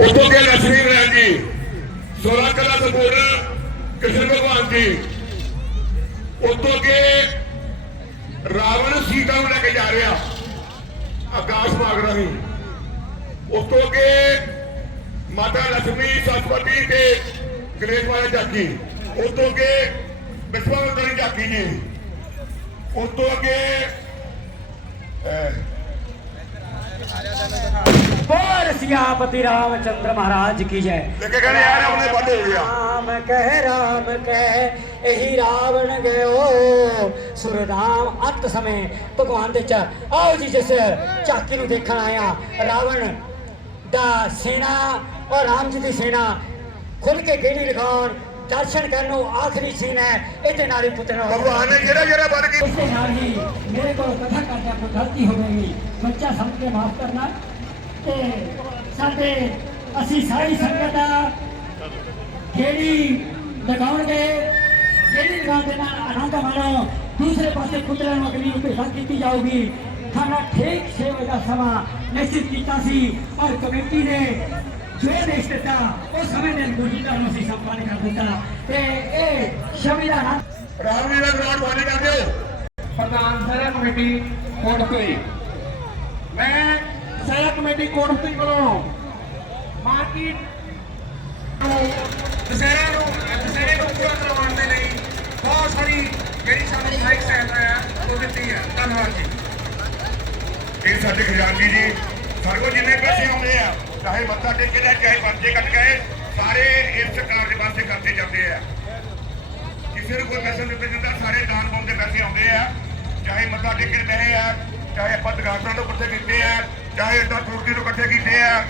ਉਸ ਤੋਂ ਅੱਗੇ ਲక్ష్ਮੀ ਨਾਰਾਇਣ ਜੀ 16 ਕਲਾ ਸਪੋਰਟਰ ਕ੍ਰਿਸ਼ਨ ਭਗਵਾਨ ਜੀ। ਉਸ ਤੋਂ ਅੱਗੇ ਰਾਵਣ ਸੀਤਾ ਨੂੰ ਲੈ ਕੇ ਜਾ ਰਿਹਾ, ਆਕਾਸ਼ ਮਾਗ ਰਾਹੀਂ। ਉਸ ਤੋਂ ਅੱਗੇ ਮਾਤਾ ਲక్ష్ਮੀ ਸਰਸਵਤੀ ਤੇ ਗਣੇਸ਼ ਵਾਲਾ ਜਾਕੀ ਉਸ ਤੋਂ ਅੱਗੇ ਬਿਸਵਾ ਵਾਲੀ ਜਾਕੀ ਜੀ। ਉਸ ਤੋਂ ਅੱਗੇ बोल सियापति रामचंद्र महाराज की जय ਲੈ ਕੇ ਕਹਿੰਦੇ ਯਾਰ ਆਪਣੇ ਵੱਡੇ ਹੋ ਗਿਆ राम कह राम कह यही रावण गयो सुरराम अंत समय भगवान ਦੇ ਚ ਆਓ ਜੀ ਜਿਸ ਝਾਕੀ ਨੂੰ ਦੇਖਣ ਆਇਆ ਰਾਵਣ ਦਾ ਸੈਨਾ ਔਰ ਰਾਮ ਜੀ ਦੀ ਸੈਨਾ ਖੁੱਲ ਕੇ ਗੇੜੀ ਲਗਾਉਣ ਦਰਸ਼ਨ ਕਰਨ ਨੂੰ ਆਖਰੀ ਸੀਨ ਹੈ ਇਹਦੇ ਨਾਲ ਹੀ ਪੁੱਤਰ ਭਗਵਾਨ ਨੇ ਜਿਹੜਾ ਜਿਹੜਾ ਬਣ ਕੇ ਇਸੇ ਨਾਲ ਹੀ ਮੇਰੇ ਕੋਲ ਕਥਾ ਕਰਦਾ ਕੋਈ ਗਲਤੀ ਹੋ ਗਈ ਬੱਚਾ ਸਮਝ ਕੇ ਮਾਫ ਕਰਨਾ ਤੇ ਸਾਡੇ ਅਸੀਂ ਸਾਰੀ ਸੰਗਤ ਦਾ ਜਿਹੜੀ ਲਗਾਉਣਗੇ। ਜਿਹੜੀ ਲਗਾਉਣ ਦੇ ਨਾਲ ਆਨੰਦ ਮਾਣੋ। ਦੂਸਰੇ ਪਾਸੇ ਪੁੱਤਰਾਂ ਨੂੰ ਅਗਲੀ ਨੂੰ ਭੇਜਾ ਕੀਤੀ ਜਾਊਗੀ। ਖਾਣਾ ਠੀਕ 6 ਵਜੇ ਦਾ ਸਮਾਂ ਨਿਸ਼ਚਿਤ ਕੀਤਾ ਸੀ ਔਰ ਕਮੇਟੀ ਨੇ ਜੋ ਦੇਸ਼ ਦਿੱਤਾ ਉਹ ਸਮੇਂ ਦੇ ਗੁਰਜੀਤਾ ਨੂੰ ਅਸੀਂ ਸੰਪਾਦਨ ਕਰ ਦਿੱਤਾ। ਤੇ ਇਹ ਸ਼ਮੀ ਦਾ ਆਨੰਦ ਰਾਮ ਜੀ ਦਾ ਗਰਾਊਂਡ ਖਾਲੀ ਕਰ ਦਿਓ ਪ੍ਰਧਾਨ ਸਾਰਾ ਕਮੇਟੀ ਕੋਟਪੁਰੀ ਮੈਂ ਸਾਰਾ ਕਮੇਟੀ ਕੋਟਪੁਰੀ ਕੋਲੋਂ ਮਾਰਕੀਟ ਨੂੰ ਦਸਹਿਰਾ ਨੂੰ ਦਸਹਿਰੇ ਨੂੰ ਪੂਰਾ ਕਰਵਾਉਣ ਦੇ ਲਈ ਬਹੁਤ ਸਾਰੀ ਜਿਹੜੀ ਸਾਨੂੰ ਸਹਾਇਕ ਸਹਾਇਤਾ ਹੈ ਉਹ ਦਿੱਤੀ ਹੈ ਧੰਨਵਾਦ ਜੀ ਇਹ ਸਾਡੇ ਖਜ਼ਾਨਜੀ ਜੀ ਸਾਡੇ ਜਿੰਨੇ ਪੈਸੇ ਆਉਂਦੇ ਆ ਚਾਹੇ ਮੱਥਾ ਟੇਕੇ ਦਾ ਚਾਹੇ ਪਰਚੇ ਕੱਟ ਗਏ ਸਾਰੇ ਇਸ ਸਰਕਾਰ ਦੇ ਵਾਸਤੇ ਕਰਦੇ ਜਾਂਦੇ ਆ ਕਿਸੇ ਨੂੰ ਕੋਈ ਪੈਸੇ ਨਹੀਂ ਦਿੰਦਾ ਸਾਰੇ ਦਾਨ ਪਾਉਣ ਦੇ ਪੈਸੇ ਆਉਂਦੇ ਆ ਚਾਹੇ ਮੱਥਾ ਟੇਕੇ ਦੇ ਪੈਸੇ ਆ ਚਾਹੇ ਆਪਾਂ ਦੁਕਾਨਾਂ ਤੋਂ ਇਕੱਠੇ ਕੀਤੇ ਆ ਚਾਹੇ ਇੱਦਾਂ ਕੁਰਤੀ ਤੋਂ ਇਕੱਠੇ ਕੀਤੇ ਆ।